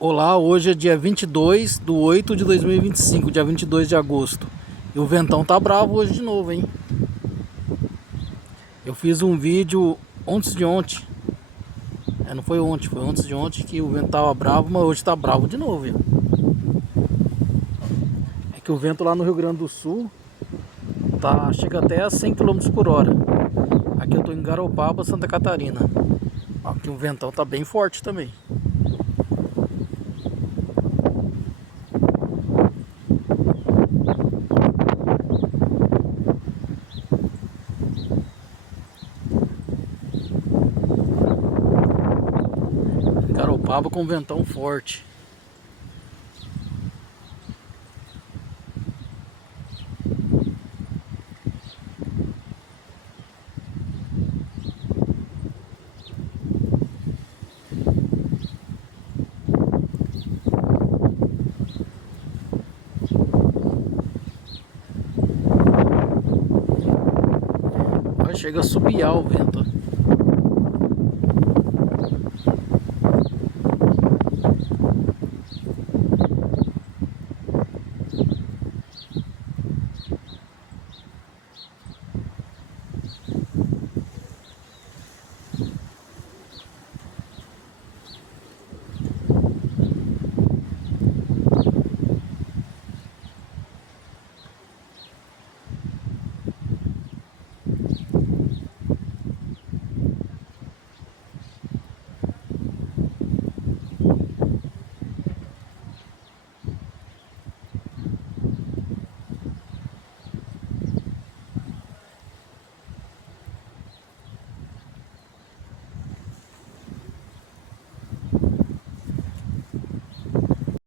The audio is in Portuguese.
Olá, hoje é dia 22/8/2025, dia 22 de agosto. E o ventão tá bravo hoje de novo, hein? Eu fiz um vídeo antes de ontem. Não foi ontem, foi antes de ontem que o vento tava bravo, mas hoje tá bravo de novo, viu? É que o vento lá no Rio Grande do Sul chega até a 100 km por hora. Aqui eu tô em Garopaba, Santa Catarina. Aqui o ventão tá bem forte também. Garopaba com ventão forte. Chega a subiar o vento.